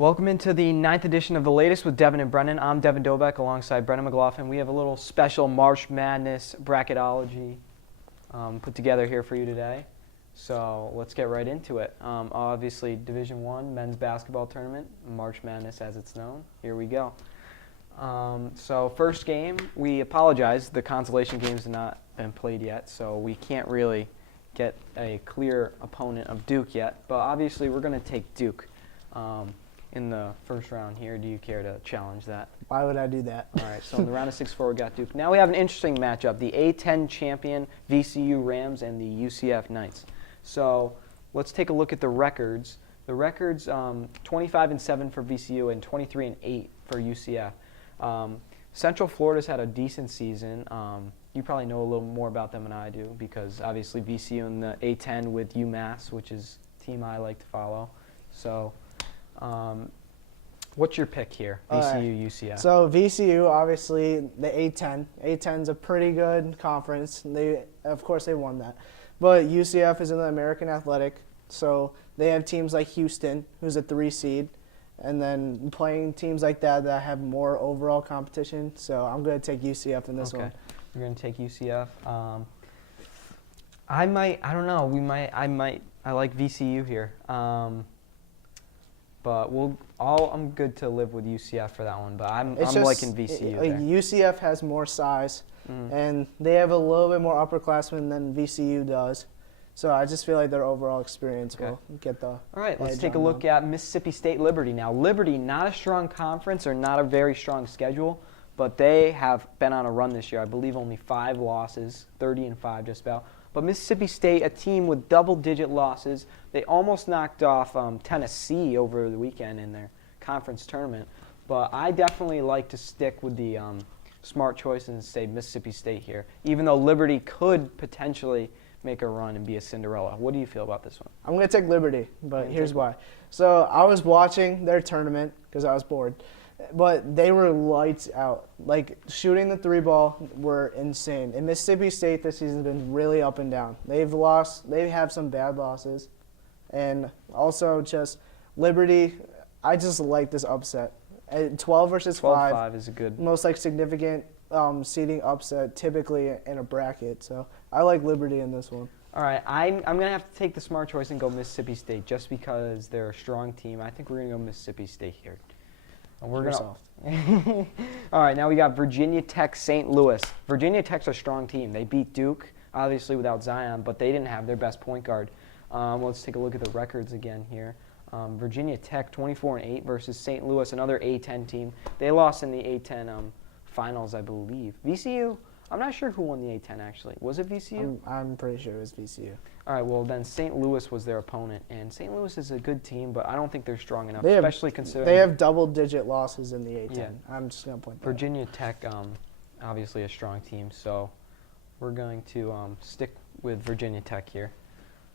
Welcome into the 9th edition of The Latest with Devin and Brennan. I'm Devin Dobeck alongside Brennan McLaughlin. We have a little special March Madness bracketology put together here for you today. So let's get right into it. Obviously, Division I men's basketball tournament, March Madness as it's known. Here we go. So first game, we apologize. The consolation games have not been played yet, so we can't really get a clear opponent of Duke yet. But obviously, we're going to take Duke. In the first round here. Do you care to challenge that? Why would I do that? All right, so in the round of 6-4, we got Duke. Now we have an interesting matchup, the A10 champion VCU Rams and the UCF Knights. So let's take a look at the records. The records, 25-7 for VCU and 23-8 for UCF. Central Florida's had a decent season. You probably know a little more about them than I do because obviously VCU in the A10 with UMass, which is a team I like to follow. So what's your pick here, VCU, UCF? So VCU, obviously, the A10. A10's a pretty good conference. Of course, they won that. But UCF is in the American Athletic, so they have teams like Houston, who's a 3 seed, and then playing teams like that that have more overall competition. So I'm going to take UCF in this one. You're going to take UCF. I don't know. I like VCU here. But I'm good to live with UCF for that one. But I'm liking VCU there. UCF has more size, and they have a little bit more upperclassmen than VCU does. So I just feel like their overall experience will get the All right, let's take a look at Mississippi State Liberty. Now, Liberty, not a strong conference or not a very strong schedule, but they have been on a run this year. I believe only 5 losses, 30-5 just about. But Mississippi State, a team with double-digit losses, they almost knocked off Tennessee over the weekend in their conference tournament. But I definitely like to stick with the smart choice and say Mississippi State here, even though Liberty could potentially make a run and be a Cinderella. What do you feel about this one? I'm going to take Liberty, but here's why. So I was watching their tournament because I was bored. But they were lights out. Like, shooting the 3-ball were insane. And Mississippi State this season has been really up and down. They have some bad losses. And also just Liberty, I just like this upset. 12 versus 5. 12-5 is a good. Most significant seeding upset typically in a bracket. So I like Liberty in this one. All right, I'm going to have to take the smart choice and go Mississippi State just because they're a strong team. I think we're going to go Mississippi State here. We're gonna. All right, now we got Virginia Tech, St. Louis. Virginia Tech's a strong team. They beat Duke, obviously without Zion, but they didn't have their best point guard. Let's take a look at the records again here. Virginia Tech 24-8 versus St. Louis, another A10 team. They lost in the A10 finals, I believe. VCU, I'm not sure who won the A10 actually. Was it VCU? I'm pretty sure it was VCU. All right, well then St. Louis was their opponent, and St. Louis is a good team, but I don't think they're strong enough, especially considering they have double-digit losses in the A10. Yeah. I'm just going to point that out. Virginia Tech, obviously a strong team, so we're going to stick with Virginia Tech here.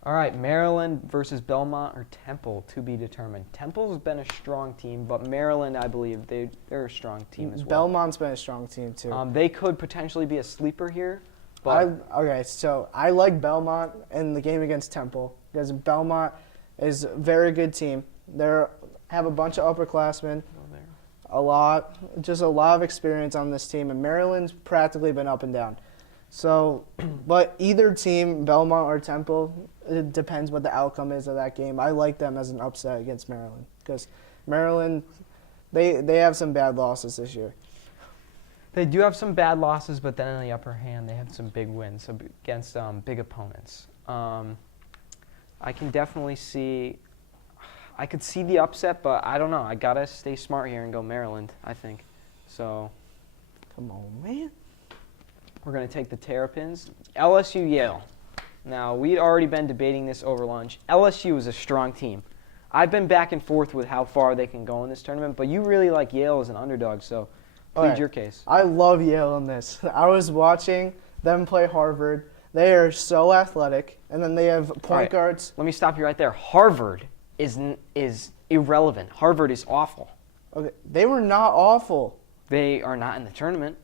All right, Maryland versus Belmont or Temple to be determined. Temple's been a strong team, but Maryland, I believe, they're a strong team as well. Belmont's been a strong team too. They could potentially be a sleeper here. Okay, so I like Belmont in the game against Temple because Belmont is a very good team. They have a bunch of upperclassmen, a lot of experience on this team, and Maryland's practically been up and down. So, but either team, Belmont or Temple, it depends what the outcome is of that game. I like them as an upset against Maryland because Maryland, they have some bad losses this year. They do have some bad losses, but then on the upper hand, they have some big wins against big opponents. I can definitely see the upset, but I don't know. I got to stay smart here and go Maryland, I think. So, come on, man. We're going to take the Terrapins. LSU, Yale. Now, we'd already been debating this over lunch. LSU is a strong team. I've been back and forth with how far they can go in this tournament, but you really like Yale as an underdog, so plead your case. I love Yale in this. I was watching them play Harvard. They are so athletic, and then they have point guards. Let me stop you right there. Harvard is irrelevant. Harvard is awful. Okay, they were not awful. They are not in the tournament.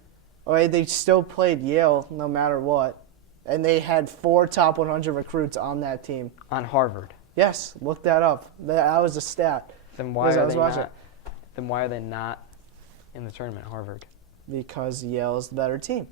Okay, they still played Yale no matter what, and they had 4 top 100 recruits on that team. On Harvard. Yes, look that up. That was a stat. Then why Because I are was they watching. not? Then why are they not in the tournament, Harvard? Because Yale is the better team.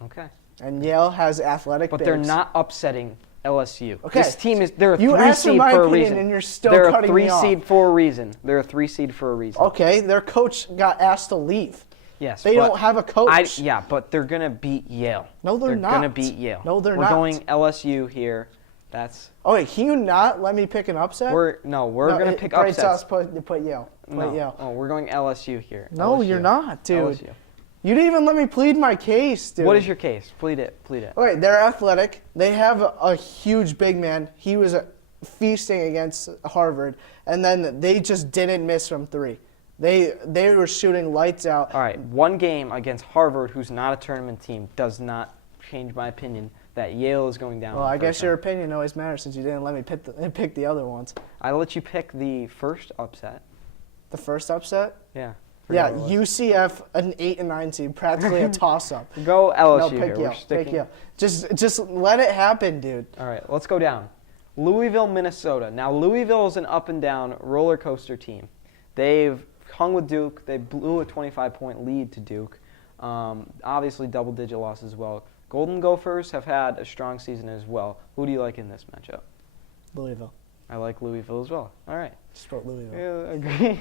Okay. And Yale has athletic But bigs. they're not upsetting LSU. Okay. This team they're a You 3 asked for seed my for a opinion reason. and you're still they're a cutting 3 me off. seed for a reason. They're a 3 seed for a reason. Okay, their coach got asked to leave. Yes. They but don't have a coach. Yeah, but they're gonna beat Yale. No, they're not. They're gonna beat Yale. No, they're We're not. going LSU here. That's Oh, wait, can you not let me pick an upset? we're gonna it pick breaks upsets. us put Yale. Put No, Yale. oh, we're going LSU here. No, LSU. you're not, dude. LSU. You didn't even let me plead my case, dude. What is your case? Plead it. Plead it. Okay, they're athletic. They have a huge big man. He was feasting against Harvard, and then they just didn't miss from 3. They were shooting lights out. All right, one game against Harvard, who's not a tournament team, does not change my opinion that Yale is going down. Well, in the I guess first your round. opinion always matters since you didn't let me pick the other ones. I let you pick the first upset. The first upset? Yeah. Yeah, forgot what it was. UCF, an 8 and 9 seed, practically a toss-up. Go LSU No, here. pick We're Yale. sticking. Pick Yale. Just let it happen, dude. All right, let's go down. Louisville, Minnesota. Now, Louisville is an up-and-down roller coaster team. They've hung with Duke. They blew a 25-point lead to Duke. Obviously, double-digit losses as well. Golden Gophers have had a strong season as well. Who do you like in this matchup? Louisville. I like Louisville as well. All right. Just put Louisville. Yeah, agree.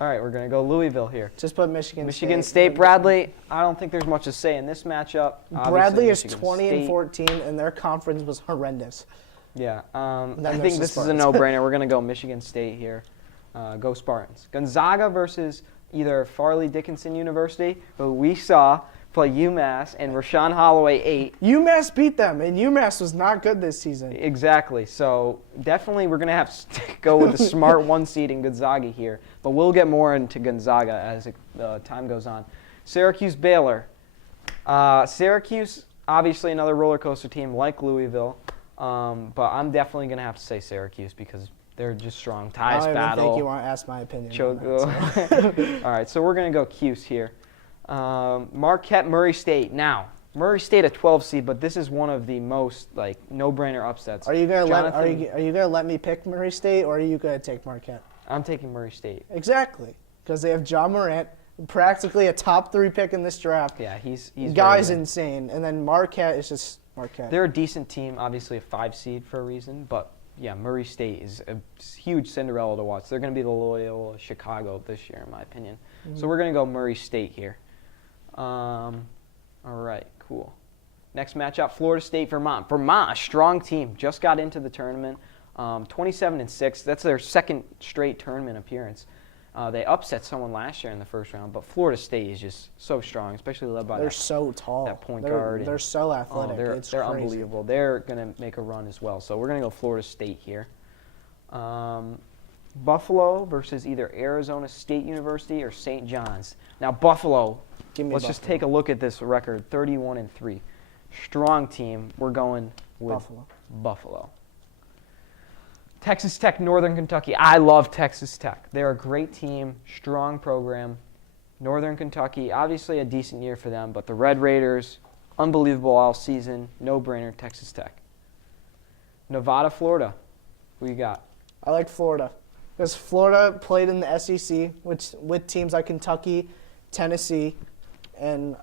All right, we're going to go Louisville here. Just put Michigan Michigan State, Bradley, I don't think there's much to say in this matchup. Bradley is Obviously, 20 Michigan and State- 14, and their conference was horrendous. Yeah, then I there's think the this is a Spartans. no-brainer. We're going to go Michigan State here. Go Spartans. Gonzaga versus either Farley Dickinson University, who we saw play UMass, and Rashawn Holloway 8. UMass beat them, and UMass was not good this season. Exactly. So definitely we're going to have to go with the smart 1 seed in Gonzaga here. But we'll get more into Gonzaga as time goes on. Syracuse Baylor. Syracuse, obviously another roller coaster team like Louisville. But I'm definitely going to have to say Syracuse because they're just strong. I Ties don't even battle. think you want to ask my opinion. Choke. on that, so. All right, so we're going to go Cuse here. Marquette, Murray State. Now, Murray State a 12 seed, but this is one of the most no-brainer upsets. Are you gonna Jonathan- are you gonna let me pick Murray State, or are you gonna take Marquette? I'm taking Murray State. Exactly, because they have John Morant, practically a top 3 pick in this draft. Yeah, he's Guy's very good. insane, and then Marquette is just Marquette. They're a decent team, obviously a 5 seed for a reason, but yeah, Murray State is a huge Cinderella to watch. They're going to be the Loyola Chicago of this year, in my opinion. So we're going to go Murray State here. All right, cool. Next matchup, Florida State, Vermont. Vermont, a strong team, just got into the tournament. 27-6. That's their second straight tournament appearance. They upset someone last year in the first round, but Florida State is just so strong, especially led by They're so tall. that point They're- guard. They're so athletic. they're it's they're crazy. unbelievable. They're going to make a run as well. So we're going to go Florida State here. Buffalo versus either Arizona State University or St. John's. Now Buffalo, Give me let's just Buffalo. take a look at this record, 31-3. Strong team. We're going with Buffalo. Texas Tech, Northern Kentucky. I love Texas Tech. They're a great team, strong program. Northern Kentucky, obviously a decent year for them, but the Red Raiders, unbelievable all season, no-brainer, Texas Tech. Nevada, Florida. Who you got? I like Florida because Florida played in the SEC with teams like Kentucky, Tennessee, and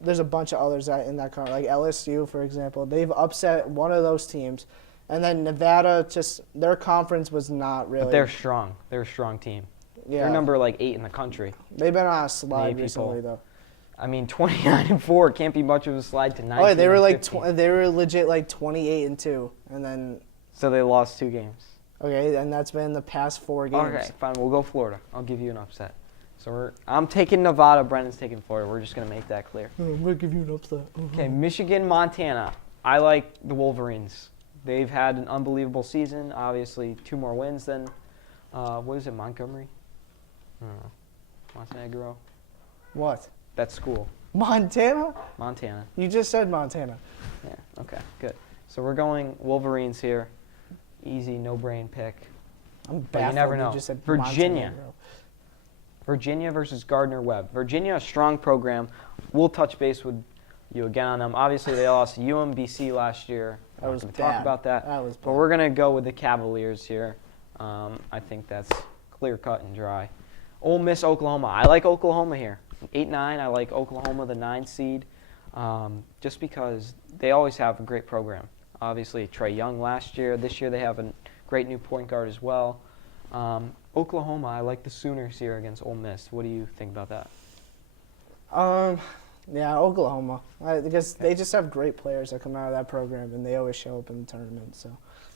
there's a bunch of others in that conference, like LSU, for example. They've upset one of those teams. And then Nevada, just their conference was not really. But they're strong. They're a strong team. Yeah. They're number 8 in the country. They've been on a slide Many recently, people. though. I mean, 29-4 can't be much of a slide to 19. Oh, they were like 15. they were legit like 28-2, and then So they lost 2 games. okay, and that's been the past 4 games. Okay, fine. We'll go Florida. I'll give you an upset. So I'm taking Nevada. Brendan's taking Florida. We're just gonna make that clear. I'm gonna give you an upset. Okay, Michigan, Montana. I like the Wolverines. They've had an unbelievable season. Obviously, 2 more wins than what is it, Montgomery? I don't know. Montenegro. What? That's school. Montana? Montana. You just said Montana. Yeah. Okay. Good. So we're going Wolverines here. Easy, no-brain pick. I'm But baffled. you never know. Just said Virginia. Montenegro. Virginia versus Gardner-Webb. Virginia, a strong program. We'll touch base with you again on them. Obviously, they lost to UMBC last year. That was We're gonna bad. talk about that. That was But bad. we're going to go with the Cavaliers here. I think that's clear cut and dry. Ole Miss, Oklahoma. I like Oklahoma here. 8-9. I like Oklahoma, the 9 seed, just because they always have a great program. Obviously, Trae Young last year. This year they have a great new point guard as well. Oklahoma, I like the Sooners here against Ole Miss. What do you think about that? Yeah, Oklahoma. Because they just have great players that come out of that program, and they always show up in the tournament.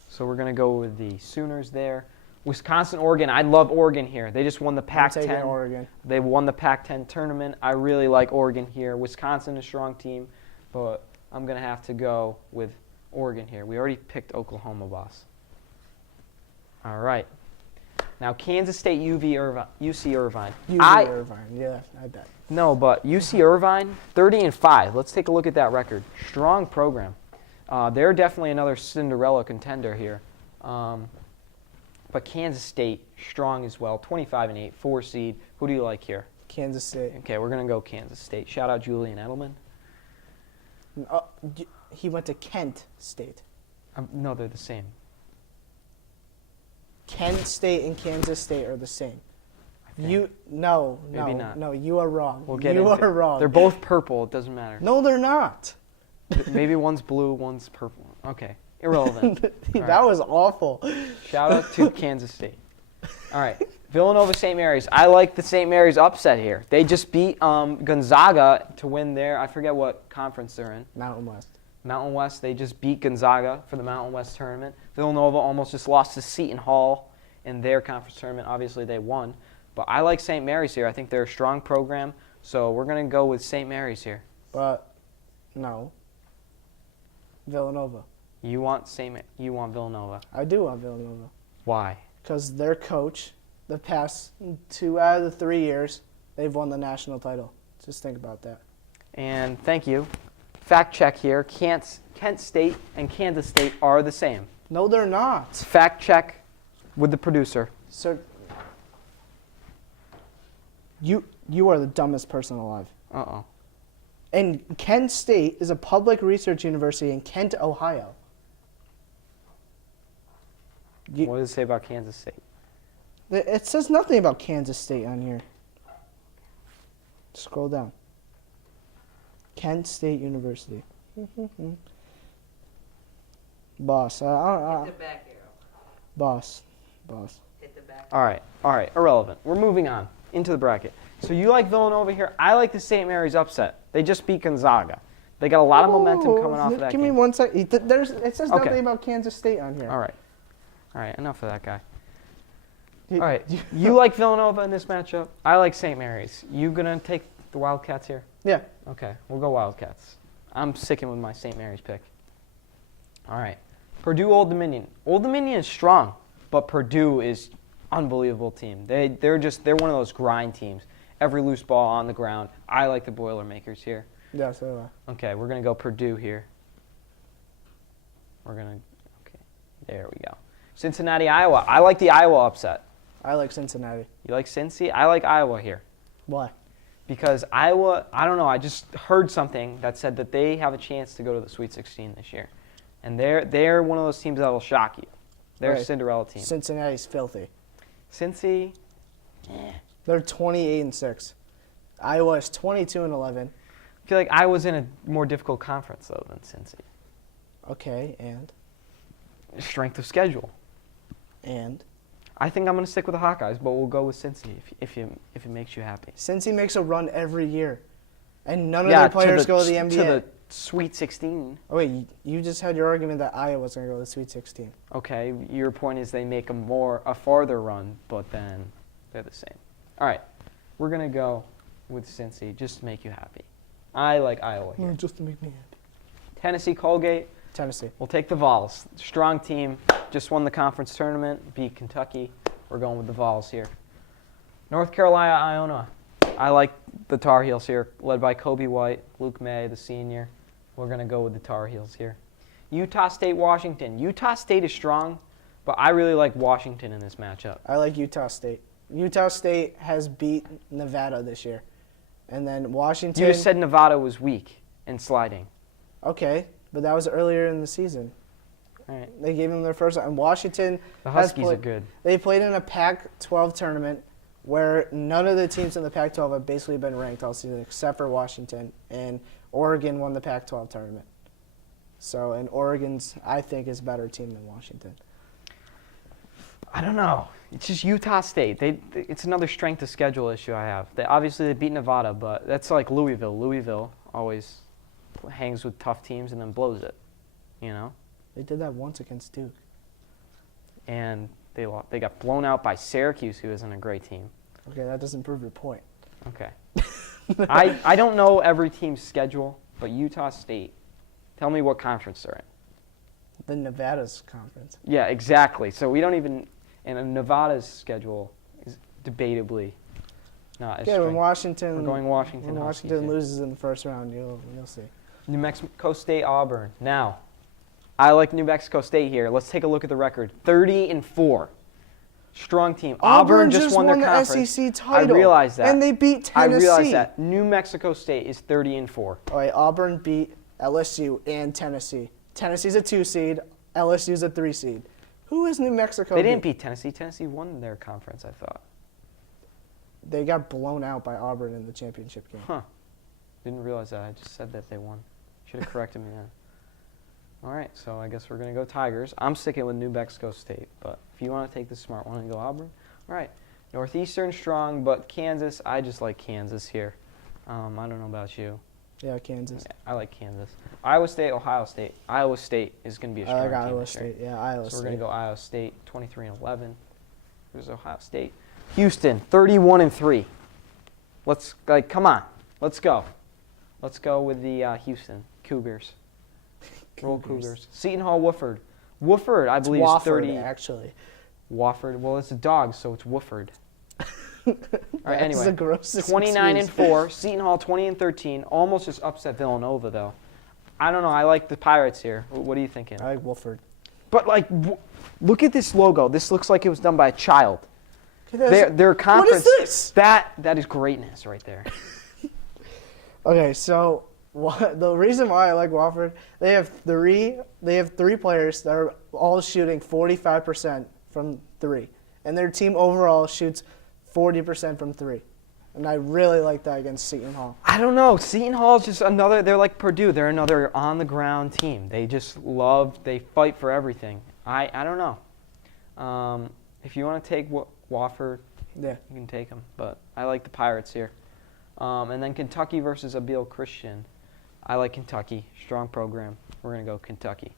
So we're going to go with the Sooners there. Wisconsin, Oregon. I love Oregon here. They just won the I'm taking Pac-10. Oregon. They won the Pac-10 tournament. I really like Oregon here. Wisconsin, a strong team, but I'm going to have to go with Oregon here. We already picked Oklahoma, boss. All right. Now, Kansas State, UC Irvine. Irvine, yeah, I bet. No, but UC Irvine, 30-5. Let's take a look at that record. Strong program. They're definitely another Cinderella contender here. But Kansas State, strong as well. 25-8, 4 seed. Who do you like here? Kansas State. Okay, we're going to go Kansas State. Shout out Julian Edelman. He went to Kent State. No, they're the same. Kent State and Kansas State are the same. Maybe not. No, you are wrong. We'll get you into are it. wrong. They're both purple. It doesn't matter. No, they're not. Maybe one's blue, one's purple. Okay, irrelevant. That was awful. Shout out to Kansas State. All right, Villanova, St. Mary's. I like the St. Mary's upset here. They just beat Gonzaga to win their, I forget what conference they're in. Mountain West. Mountain West, they just beat Gonzaga for the Mountain West tournament. Villanova almost just lost to Seton Hall in their conference tournament. Obviously, they won. But I like St. Mary's here. I think they're a strong program, so we're going to go with St. Mary's here. But, no. Villanova. You want Villanova. I do want Villanova. Why? Because their coach, the past 2 out of the 3 years, they've won the national title. Just think about that. And thank you. Fact check here. Kent State and Kansas State are the same. No, they're not. Fact check with the producer. Sir, you are the dumbest person alive. Uh-oh. And Kent State is a public research university in Kent, Ohio. What does it say about Kansas State? It says nothing about Kansas State on here. Scroll down. Kent State University. Boss. Hit the back arrow. Boss. Hit the back. All right. Irrelevant. We're moving on into the bracket. So you like Villanova here. I like the St. Mary's upset. They just beat Gonzaga. They got a lot of momentum coming off of that Give game. me 1 sec. It says Okay. nothing about Kansas State on here. All right. Enough of that guy. All right. You like Villanova in this matchup. I like St. Mary's. You going to take the Wildcats here? Yeah. Okay. We'll go Wildcats. I'm sticking with my St. Mary's pick. All right. Purdue, Old Dominion. Old Dominion is strong, but Purdue is unbelievable team. They're one of those grind teams. Every loose ball on the ground. I like the Boilermakers here. Yeah, so do I. Okay, we're going to go Purdue here. Okay, there we go. Cincinnati, Iowa. I like the Iowa upset. I like Cincinnati. You like Cincy? I like Iowa here. Why? Because Iowa, I don't know, I just heard something that said that they have a chance to go to the Sweet 16 this year. And they're one of those teams that will shock you. They're a Right. Cinderella team. Cincinnati's filthy. Cincy, They're 28-6. Iowa is 22-11. I feel like Iowa's in a more difficult conference, though, than Cincy. Okay, and Strength of schedule. I think I'm going to stick with the Hawkeyes, but we'll go with Cincy if it makes you happy. Cincy makes a run every year, and none of their players go to the NBA. To the Sweet 16. Oh wait, you just had your argument that Iowa's going to go to the Sweet 16. Okay, your point is they make a farther run, but then they're the same. All right, we're going to go with Cincy just to make you happy. I like Iowa here. Just to make me happy. Tennessee, Colgate. Tennessee. We'll take the Vols. Strong team. Just won the conference tournament. Beat Kentucky. We're going with the Vols here. North Carolina, Iona. I like the Tar Heels here, led by Kobe White, Luke May, the senior. We're going to go with the Tar Heels here. Utah State, Washington. Utah State is strong, but I really like Washington in this matchup. I like Utah State. Utah State has beat Nevada this year. And then Washington. You just said Nevada was weak and sliding. Okay, but that was earlier in the season. All right. They gave them their first. And Washington. The has Huskies are good. They played in a Pac-12 tournament where none of the teams in the Pac-12 have basically been ranked all season except for Washington, and Oregon won the Pac-12 tournament. So, and Oregon's, I think, is a better team than Washington. I don't know. It's just Utah State. It's another strength of schedule issue I have. Obviously, they beat Nevada, but that's like Louisville. Louisville always hangs with tough teams and then blows it, you know? They did that once against Duke. And they got blown out by Syracuse, who isn't a great team. Okay, that doesn't prove your point. Okay. I don't know every team's schedule, but Utah State, tell me what conference they're in. The Nevada's conference. Yeah, exactly. So we don't even, and Nevada's schedule is debatably not as Yeah, when strong. Washington. We're going Washington. When Huskies, Washington yeah. loses in the first round, you'll see. New Mexico State, Auburn. Now, I like New Mexico State here. Let's take a look at the record. 30-4. Strong team. Auburn just won their conference. SEC title. I realize that. And they beat Tennessee. I realize that. New Mexico State is 30-4. All right, Auburn beat LSU and Tennessee. Tennessee's a 2 seed. LSU's a 3 seed. Who is New Mexico? They didn't beat Tennessee. Tennessee won their conference, I thought. They got blown out by Auburn in the championship game. Huh. Didn't realize that. I just said that they won. Should have corrected me then. All right, so I guess we're going to go Tigers. I'm sticking with New Mexico State, but if you want to take the smart one and go Auburn, all right. Northeastern strong, but Kansas, I just like Kansas here. I don't know about you. Yeah, Kansas. Yeah, I like Kansas. Iowa State, Ohio State. Iowa State is going to be a strong I like team Iowa this year. State. Yeah, Iowa So State. we're going to go Iowa State, 23-11. Here's Ohio State. Houston, 31-3. Let's come on, let's go. Let's go with the Houston Cougars. Roll Cougars. Seton Hall, Wofford. Wofford, I believe, Wofford, is 30. actually. Wofford. Well, it's a dog, so it's Wofford. All right. That's Anyway, the grossest 29-4. Seton Hall, 20-13. Almost just upset Villanova, though. I don't know. I like the Pirates here. What are you thinking? I like Wofford. But look at this logo. This looks like it was done by a child. Their conference. What is this? That is greatness right there. Okay, so the reason why I like Wofford, they have three players that are all shooting 45% from 3, and their team overall shoots 40% from 3. And I really like that against Seton Hall. I don't know. Seton Hall is just another. They're like Purdue. They're another on-the-ground team. They just they fight for everything. I don't know. If you want to take Wofford, Yeah. you can take them. But I like the Pirates here. And then Kentucky versus Abil Christian. I like Kentucky. Strong program. We're going to go Kentucky.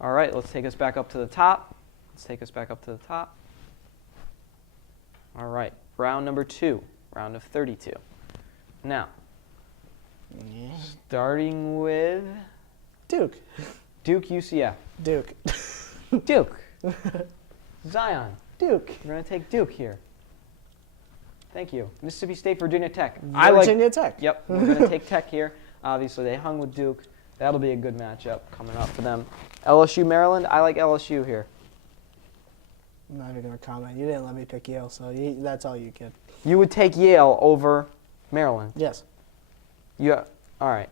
All right, let's take us back up to the top. All right, round number 2, round of 32. Now, starting with Duke. Duke UCF. Duke. Duke. Zion. Duke. We're going to take Duke here. Thank you. Mississippi State, Virginia Tech. Virginia Tech. Yep, we're going to take Tech here. Obviously, they hung with Duke. That'll be a good matchup coming up for them. LSU, Maryland. I like LSU here. I'm not even going to comment. You didn't let me pick Yale, so that's all you get. You would take Yale over Maryland. Yes. Yeah. All right.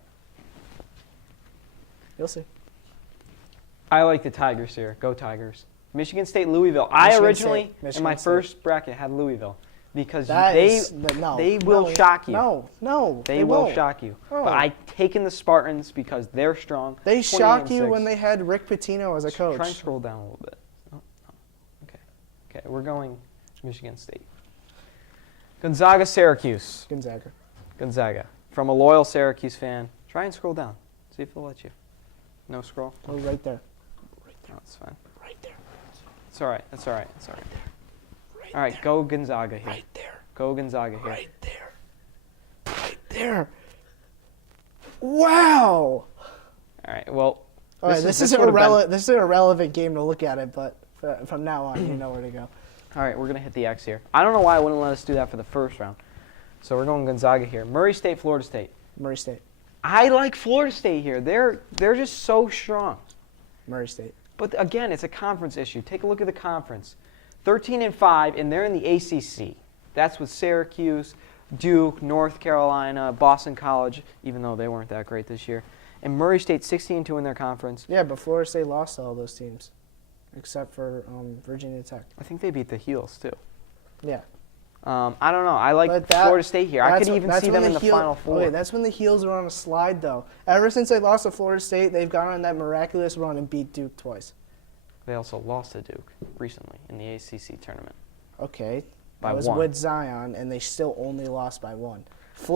You'll see. I like the Tigers here. Go Tigers. Michigan State, Louisville. I Michigan originally, State. in Michigan my State. first bracket, had Louisville because No. they will shock you. No. They will won't. shock you. No. But I taken the Spartans because they're strong. They shock you 28-6. when they had Rick Pitino as a coach. Try and scroll down a little bit. Oh. Okay, we're going Michigan State. Gonzaga, Syracuse. Gonzaga. From a loyal Syracuse fan. Try and scroll down. See if it'll let you. No scroll? Oh, right there. No, it's fine. Right there. It's all right. All right, go Gonzaga here. Right there. Go Gonzaga here. Right there. Right there. Wow. All right, well. All right, this is an irrelevant game to look at it, but from now on, you know where to go. All right, we're going to hit the X here. I don't know why I wouldn't let us do that for the first round. So we're going Gonzaga here. Murray State, Florida State. Murray State. I like Florida State here. They're just so strong. Murray State. But again, it's a conference issue. Take a look at the conference. 13-5, and they're in the ACC. That's with Syracuse, Duke, North Carolina, Boston College, even though they weren't that great this year. And Murray State 16-2 in their conference. Yeah, but Florida State lost to all those teams. except for Virginia Tech. I think they beat the Heels too. Yeah. I don't know. I like But that- Florida State here. I could even that's see when them in the Heel- Final Four. Okay, that's when the Heels are on a slide, though. Ever since they lost to Florida State, they've gone on that miraculous run and beat Duke twice. They also lost to Duke recently in the ACC tournament. Okay. By that was one. with Zion, and they still only lost by 1.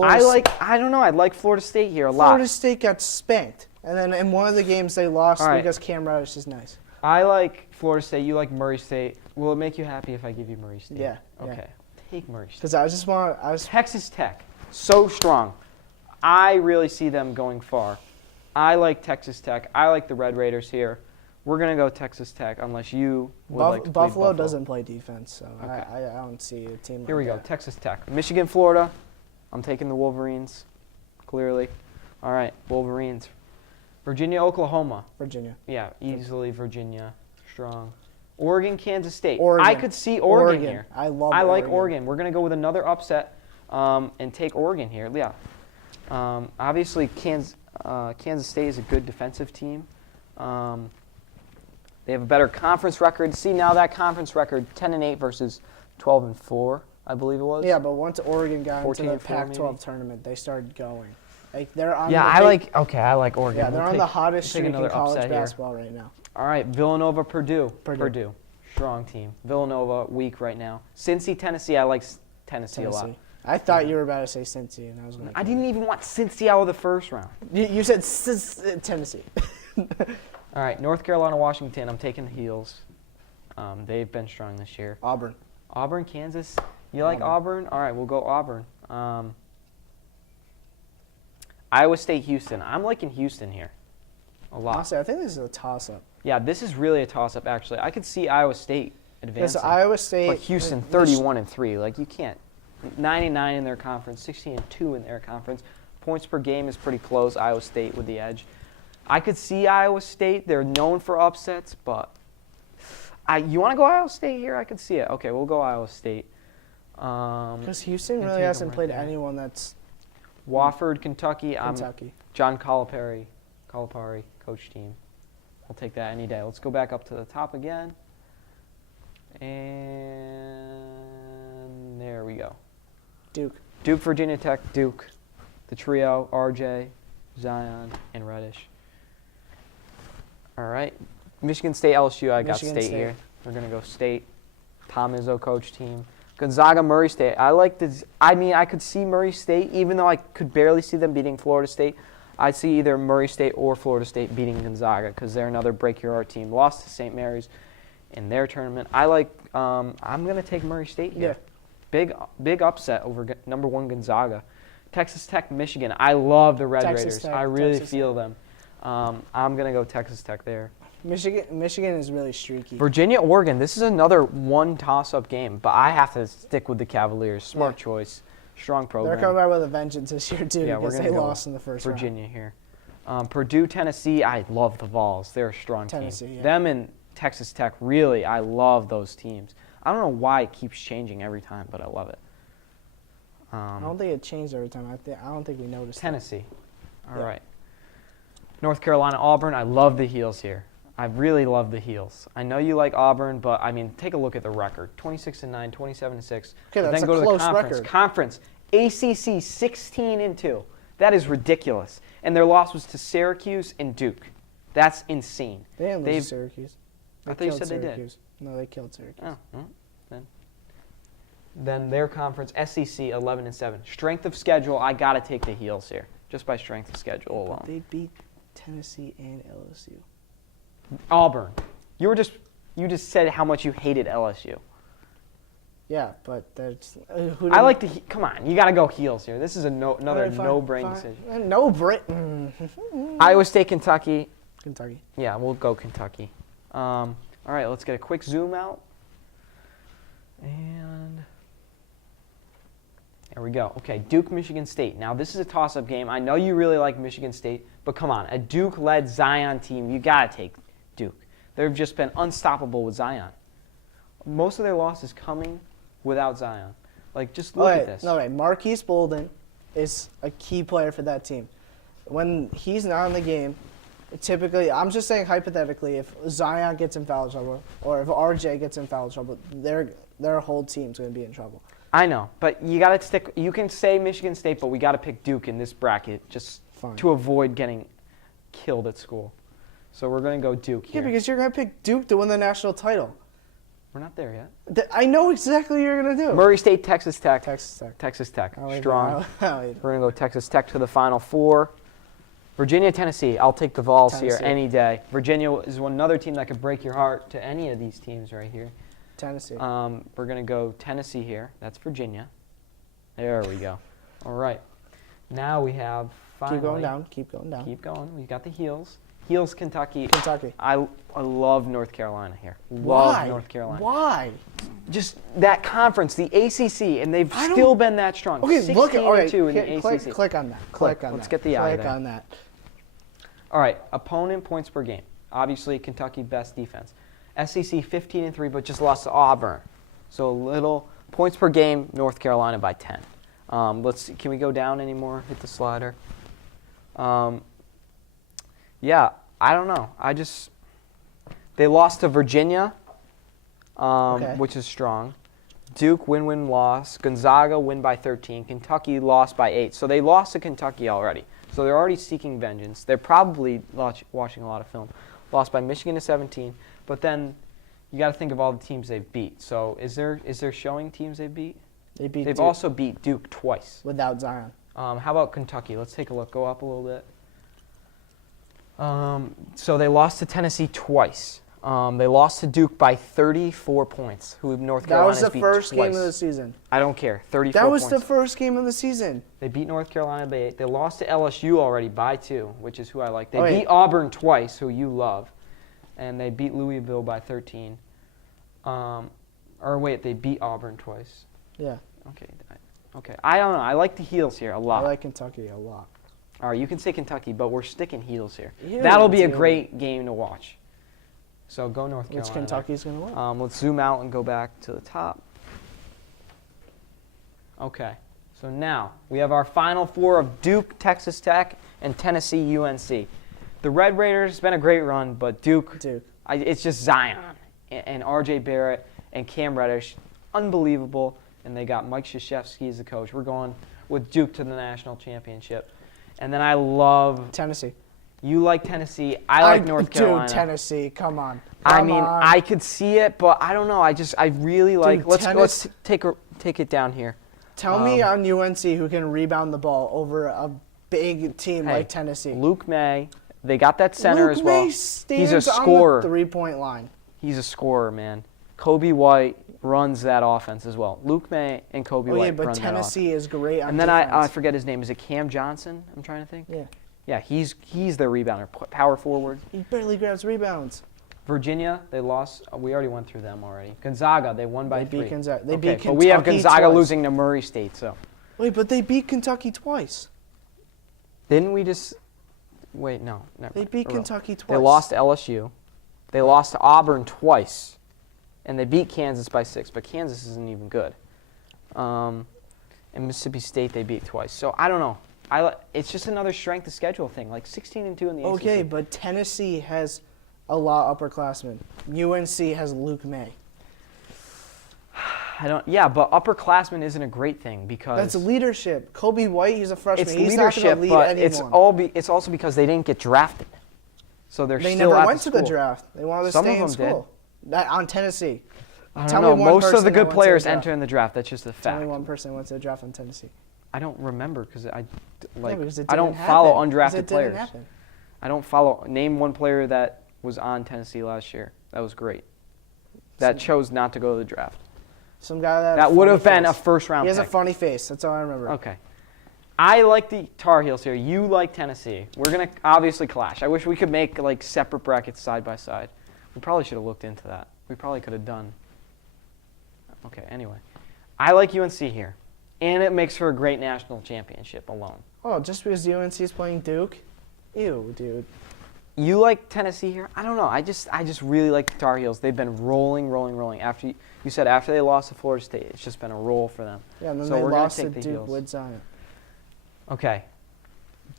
I don't know. I like Florida State here a lot. Florida State got spanked. And then in one of the games, they lost All right. because Cam Reddish is nice. I like Florida State. You like Murray State. Will it make you happy if I give you Murray State? Yeah. Okay. Take Murray State. Because I was Texas Tech, so strong. I really see them going far. I like Texas Tech. I like the Red Raiders here. We're going to go Texas Tech unless you would like to play Buffalo doesn't play defense, so Okay. I don't see a team like Here we go, that. Texas Tech. Michigan, Florida. I'm taking the Wolverines, clearly. All right, Wolverines. Virginia, Oklahoma. Virginia. Yeah, easily Virginia. Strong. Oregon, Kansas State. Oregon. I could see Oregon here. I love I like Oregon. Oregon. We're going to go with another upset and take Oregon here. Yeah. Obviously, Kansas State is a good defensive team. They have a better conference record. See, now that conference record, 10-8 versus 12-4, I believe it was. Yeah, but once Oregon got into 14 the and 4 Pac-12 maybe? tournament, they started going. Like they're on. Yeah, the I big- like Oregon. Yeah, they're We'll on the hottest we'll take streak in another college upset here. basketball right now. All right, Villanova, Purdue. Purdue. Strong team. Villanova, weak right now. Cincy, Tennessee. I like Tennessee a lot. I thought you were about to say Cincy, and I was. I didn't even want Cincy out of the first round. You said Tennessee. All right, North Carolina, Washington. I'm taking the Heels. They've been strong this year. Auburn. Auburn, Kansas. You like Auburn? All right, we'll go Auburn. Iowa State, Houston. I'm liking Houston here a lot. Honestly, I think this is a toss-up. Yeah, this is really a toss-up, actually. I could see Iowa State Because advancing. Iowa State. But Houston, 31-3. Like, you can't. 99 in their conference, 16-2 in their conference. Points per game is pretty close. Iowa State with the edge. I could see Iowa State. They're known for upsets, but you want to go Iowa State here? I could see it. Okay, we'll go Iowa State. Because Houston and really take 'em hasn't right played there. anyone that's Wofford, Kentucky. Kentucky. John Calipari, coach team. I'll take that any day. Let's go back up to the top again. And there we go. Duke. Duke, Virginia Tech, Duke. The trio, RJ, Zion, and Reddish. All right. Michigan State, LSU. I got Michigan State State. here. We're going to go State. Tom Izzo coach team. Gonzaga, Murray State. I could see Murray State, even though I could barely see them beating Florida State. I'd see either Murray State or Florida State beating Gonzaga because they're another break-your-heart team. Lost to St. Mary's in their tournament. I'm going to take Murray State here. Yeah. Big upset over number 1 Gonzaga. Texas Tech, Michigan. I love the Red Texas Raiders. Tech, I really Texas feel them. I'm going to go Texas Tech there. Michigan is really streaky. Virginia, Oregon. This is another one toss-up game, but I have to stick with the Cavaliers. Smart choice. Strong program. They're coming back with a vengeance this year, too, Yeah, we're because gonna they go lost in the first round. Virginia here. Purdue, Tennessee. I love the Vols. They're a strong Tennessee, team. yeah. Them and Texas Tech, really, I love those teams. I don't know why it keeps changing every time, but I love it. I don't think it changed every time. I don't think we noticed. Tennessee. All Yeah. right. North Carolina, Auburn. I love the Heels here. I really love the Heels. I know you like Auburn, but I mean, take a look at the record: 26-9, 27-6. Okay, But that's then a go to close the conference. record. Conference, ACC 16-2. That is ridiculous. And their loss was to Syracuse and Duke. That's insane. They didn't lose They've- to Syracuse. I thought you killed said they did. Syracuse. No, they killed Syracuse. Oh, well, then their conference, SEC 11-7. Strength of schedule, I gotta take the Heels here, just by strength of schedule alone. But they beat Tennessee and LSU. Auburn, you just said how much you hated LSU. Yeah, but that's I like the come on, you gotta go Heels here. This is another Alright, fine, no-brain fine. decision. No brain. Iowa State, Kentucky. Kentucky. Yeah, we'll go Kentucky. All right, let's get a quick zoom out. And there we go. Okay, Duke, Michigan State. Now, this is a toss-up game. I know you really like Michigan State, but come on. A Duke-led Zion team, you got to take Duke. They've just been unstoppable with Zion. Most of their losses coming without Zion. Like, just look at this. No, right. Marquise Bolden is a key player for that team. When he's not in the game, typically, I'm just saying hypothetically, if Zion gets in foul trouble or if RJ gets in foul trouble, their whole team's going to be in trouble. I know, but you got to stick. You can say Michigan State, but we got to pick Duke in this bracket just Fine. to avoid getting killed at school. So we're going to go Duke Yeah, here. because you're going to pick Duke to win the national title. We're not there yet. I know exactly what you're going to do. Murray State, Texas Tech. Texas Tech. Texas Tech, I'll leave strong. it. I'll leave it. We're going to go Texas Tech to the Final Four. Virginia, Tennessee. I'll take the Vols here Tennessee. any day. Virginia is another team that could break your heart to any of these teams right here. Tennessee. We're going to go Tennessee here. That's Virginia. There we go. All right. Now we have finally. Keep going down. Keep going down. Keep going. We got the Heels. Heels, Kentucky. Kentucky. I love North Carolina here. Why? Love North Carolina. Why? Just that conference, the ACC, and they've I don't- still been that strong. Okay, 16 look at. All right, 2 in the click, ACC. click on that. Click on that. Let's get the eye Click there. on that. All right, opponent points per game. Obviously, Kentucky best defense. SEC 15-3, but just lost to Auburn. So a little points per game. North Carolina by 10. Let's see. Can we go down anymore? Hit the slider. Yeah, I don't know. They lost to Virginia, Okay. which is strong. Duke win-win-loss. Gonzaga win by 13. Kentucky lost by 8. So they lost to Kentucky already. So they're already seeking vengeance. They're probably watching a lot of film. Lost by Michigan to 17. But then you got to think of all the teams they've beat. So is there showing teams they beat? They beat They've Duke also beat Duke twice. without Zion. How about Kentucky? Let's take a look. Go up a little bit. So they lost to Tennessee twice. They lost to Duke by 34 points, who North That Carolina was the beat first twice. game of the season. I don't care. 34 That was points. the first game of the season. They beat North Carolina by 8. They lost to LSU already by 2, which is who I like. They Oh, wait. beat Auburn twice, who you love. And they beat Louisville by 13. Or wait, they beat Auburn twice. Yeah, Okay. I don't know. I like the Heels here a I lot. like Kentucky a lot. All right, you can say Kentucky, but we're sticking Heels here. Ew, That'll be a dude. great game to watch. So go North Carolina. Which Kentucky's going to win? Let's zoom out and go back to the top. Okay, so now we have our Final Four of Duke, Texas Tech, and Tennessee, UNC. The Red Raiders has been a great run, but Duke, it's just Zion and R.J. Barrett and Cam Reddish, unbelievable. And they got Mike Krzyzewski as the coach. We're going with Duke to the national championship. And then I love Tennessee. You like Tennessee. I like North Carolina. Dude, Tennessee, come on. I Come mean, on. I could see it, but I don't know. I really like. Dude, Let's take it down here. Tell me on UNC who can rebound the ball over a big team Hey, like Tennessee. Luke May. They got that center Luke as well. May He's stands a scorer. on the three-point line. He's a scorer, man. Kobe White runs that offense as well. Luke May and Kobe Oh, yeah, White but run that offense. Tennessee is great on And then defense. I forget his name. Is it Cam Johnson? I'm trying to think. Yeah. Yeah, he's their rebounder, power forward. He barely grabs rebounds. Virginia, they lost. We already went through them already. Gonzaga, they won by They beat 3. Gonzaga. They Okay, beat but we have Kentucky Gonzaga twice. losing to Murray State, so. Wait, but they beat Kentucky twice. Didn't we just wait, no, never. They beat Or no. Kentucky twice. They lost to LSU. They lost to Auburn twice. And they beat Kansas by 6, but Kansas isn't even good. And Mississippi State they beat twice. So I don't know. It's just another strength of schedule thing, like 16-2 in the ACC. Okay, but Tennessee has a lot of upperclassmen. UNC has Luke May. Yeah, but upperclassmen isn't a great thing because That's leadership. Kobe White, he's a freshman. it's he's leadership, not going to lead but anyone. it's also because they didn't get drafted. So they're They still never at went the to the school. draft. They wanted to Some stay of in them did. school. That on Tennessee. I Tell don't me know. one Most of person the that good went to players the draft. enter in the draft. That's just a Tell me fact. one person went to the draft on Tennessee. I don't remember because Yeah, because it I don't didn't follow happen. Because undrafted it players. didn't happen. I don't follow. Name one player that was on Tennessee last year. That was great. That chose not to go to the draft. Some guy that. That would have been a first round He has pick. a funny face. That's all I remember. Okay. I like the Tar Heels here. You like Tennessee. We're going to obviously clash. I wish we could make like separate brackets side by side. We probably should have looked into that. We probably could have done. Okay, anyway. I like UNC here. And it makes for a great national championship alone. Oh, just because UNC is playing Duke? Ew, dude. You like Tennessee here? I don't know. I just really like the Tar Heels. They've been rolling. After you said after they lost to Florida State, it's just been a roll for them. Yeah, and then So they we're gonna lost to take the Duke Heels. with Zion. Okay.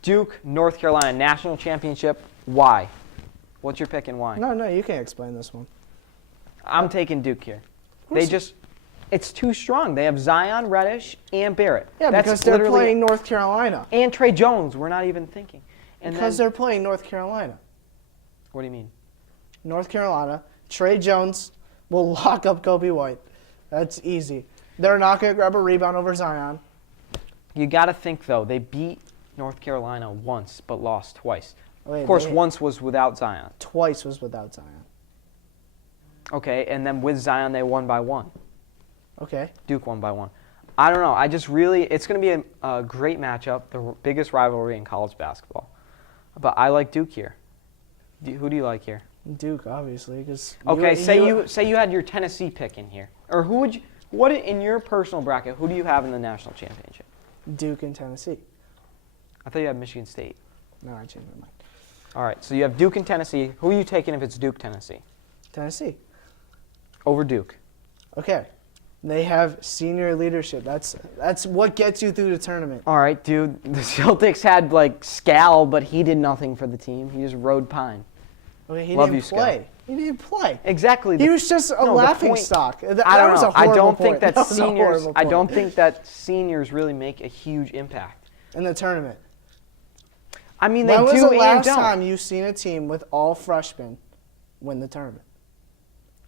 Duke, North Carolina national championship. Why? What's your pick and why? No, you can explain this one. I'm taking Duke here. course It's too strong. They have Zion, Reddish, and Barrett. Yeah, That's because they're literally- playing North Carolina. And Trey Jones. We're not even thinking. And Because then, they're playing North Carolina. what do you mean? North Carolina. Trey Jones will lock up Kobe White. That's easy. They're not going to grab a rebound over Zion. You got to think, though. They beat North Carolina once, but lost twice. Wait, Of course, once was without Zion. Twice was without Zion. Okay, and then with Zion, they won by one. Okay. Duke won by one. I don't know. It's going to be a great matchup, the biggest rivalry in college basketball. But I like Duke here. Who do you like here? Duke, obviously, because Okay, say you had your Tennessee pick in here, or who would you? What in your personal bracket? Who do you have in the national championship? Duke and Tennessee. I thought you had Michigan State. No, I changed my mind. All right, so you have Duke and Tennessee. Who are you taking if it's Duke Tennessee Tennessee. over Duke? Okay. They have senior leadership. That's what gets you through the tournament. All right, dude. The Celtics had like Scal, but he did nothing for the team. He just rode pine. Okay, he Love didn't you, Scott. play. He didn't play. Exactly. He was just a the laughing point- stock. I don't was know. a horrible don't think point. that was a seniors. horrible I point. don't think that seniors really make a huge impact. In the tournament. I mean, they When was do the and last don't. time you seen a team with all freshmen win the tournament?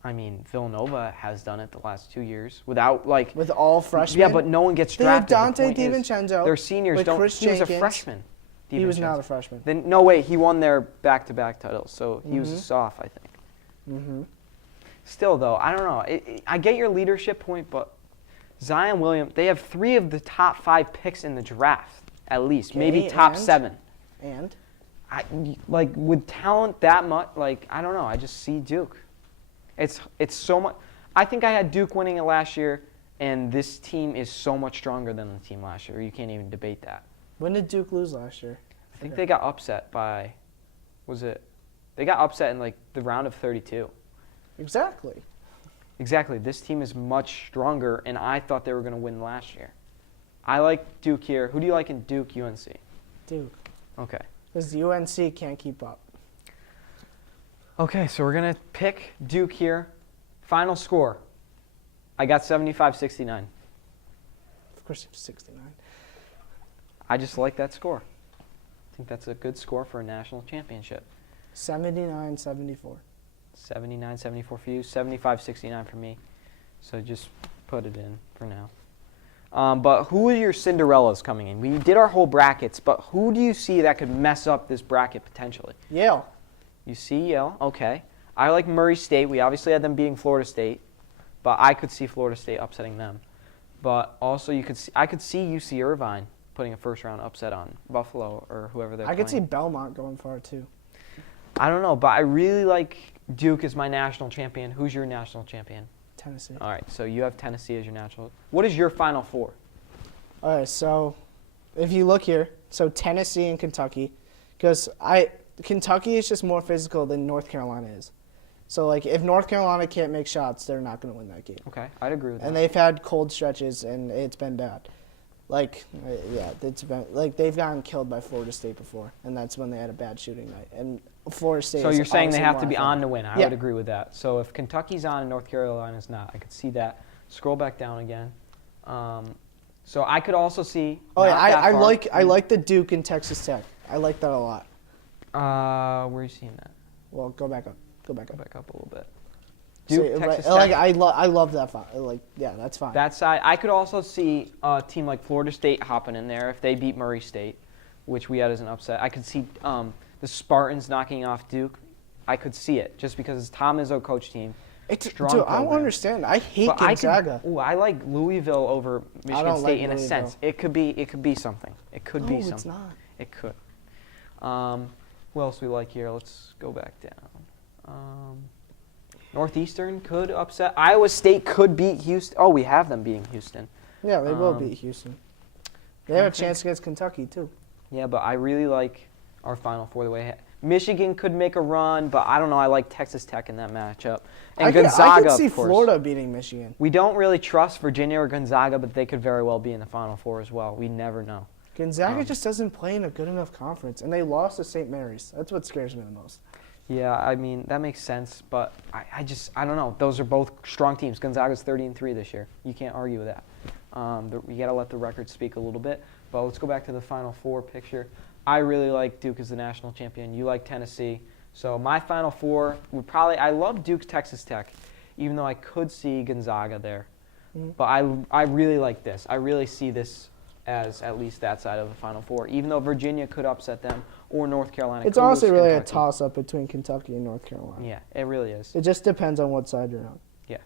I mean, Villanova has done it the last 2 years without like. With all freshmen? Yeah, but no one gets They had drafted. Dante The point is, DiVincenzo their seniors with don't. Chris He was a Jenkins. freshman. He was not DiVincenzo. a freshman. Then no way. He won their back-to-back titles, so he was a soft, I think. Mm-hmm. Still, though, I don't know. I get your leadership point, but Zion Williams, they have 3 of the top 5 picks in the draft, at least, maybe Okay, top and? 7. And? Like with talent that much, like I don't know. I just see Duke. It's so much. I think I had Duke winning it last year, and this team is so much stronger than the team last year. You can't even debate that. When did Duke lose last year? I think they got upset by, they got upset in like the round of 32. Exactly. Exactly. This team is much stronger, and I thought they were going to win last year. I like Duke here. Who do you like in Duke, UNC? Duke. Okay. Because UNC can't keep up. Okay, so we're going to pick Duke here. Final score. I got 75-69. Of course, it's 69. I just like that score. I think that's a good score for a national championship. 79-74. 79-74 for you, 75-69 for me. So just put it in for now. But who are your Cinderellas coming in? We did our whole brackets, but who do you see that could mess up this bracket potentially? Yale. You see Yale, okay. I like Murray State. We obviously had them beating Florida State, but I could see Florida State upsetting them. But also I could see UC Irvine putting a first-round upset on Buffalo or whoever they're I playing. could see Belmont going far, too. I don't know, but I really like Duke as my national champion. Who's your national champion? Tennessee. All right, so you have Tennessee as your national. What is your Final Four? All right, so if you look here, so Tennessee and Kentucky, because Kentucky is just more physical than North Carolina is. So, like, if North Carolina can't make shots, they're not going to win that game. Okay, I'd agree with that. And they've had cold stretches, and it's been bad. Like, yeah, it's been like they've gotten killed by Florida State before, and that's when they had a bad shooting night. And Florida State. So is you're saying they obviously have more to be athletic. on to win. I Yeah. would agree with that. So if Kentucky's on and North Carolina's not, I could see that. Scroll back down again. So I could also see. Oh yeah, not that I far. like the Duke and Texas Tech. I like that a lot. Where are you seeing that? Well, go back up. Go back Go up. back up a little bit. So, Duke, Texas like Tech. I love that. Like yeah, that's fine. That side, I could also see a team like Florida State hopping in there if they beat Murray State, which we had as an upset. I could see the Spartans knocking off Duke. I could see it just because it's Tom Izzo coach team. Dude, I program. don't understand. I hate But Gonzaga. I like Louisville over Michigan don't State like in a Louisville. sense. It could be something. It could be No, something. it's not. It could. Who else we like here? Let's go back down. Northeastern could upset. Iowa State could beat Houston. Oh, we have them beating Houston. Yeah, they will Um, beat Houston. They have a okay. chance against Kentucky too. Yeah, but I really like our Final Four the way. Michigan could make a run, but I don't know. I like Texas Tech in that matchup. And I Gonzaga, could see of course. Florida beating Michigan. We don't really trust Virginia or Gonzaga, but they could very well be in the Final Four as well. We never know. Gonzaga just doesn't play in a good enough conference, and they lost to St. Mary's. That's what scares me the most. Yeah, I mean, that makes sense, but I don't know. Those are both strong teams. Gonzaga's 30-3 this year. You can't argue with that. You got to let the record speak a little bit. But let's go back to the Final Four picture. I really like Duke as the national champion. You like Tennessee. So my Final Four would probably – I love Duke, Texas Tech, even though I could see Gonzaga there. Mm-hmm. But I really like this. I really see this as at least that side of the Final Four, even though Virginia could upset them or North Carolina. It's could lose honestly really a Kentucky. toss-up between Kentucky and North Carolina. Yeah, it really is. It just depends on what side you're on. Yeah.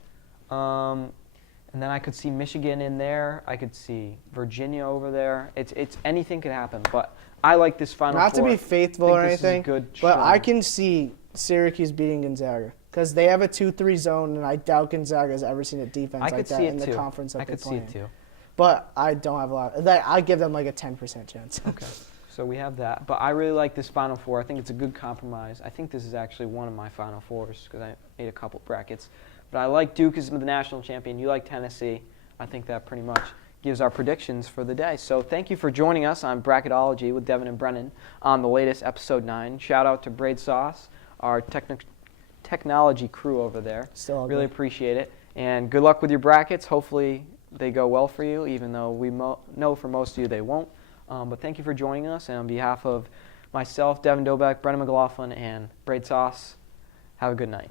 And then I could see Michigan in there. I could see Virginia over there. It's anything could happen, but I like this Final Not Four. to be faithful think or this is a anything, good, but I strong- can see Syracuse beating Gonzaga because they have a 2-3 zone, and I doubt Gonzaga has ever seen a defense I like could that see in it the too. conference that I they could see play it in. too. But I don't have a lot. I give them like a 10% chance. Okay. So we have that. But I really like this Final Four. I think it's a good compromise. I think this is actually one of my Final Fours because I made a couple brackets. But I like Duke as the national champion. You like Tennessee. I think that pretty much gives our predictions for the day. So thank you for joining us on Bracketology with Devin and Brennan on the latest episode 9. Shout out to Braid Sauce, our technology crew over there. Still all Really good. appreciate it. And good luck with your brackets. Hopefully they go well for you, even though we know for most of you they won't. But thank you for joining us. And on behalf of myself, Devin Dobeck, Brennan McLaughlin, and Braid Sauce, have a good night.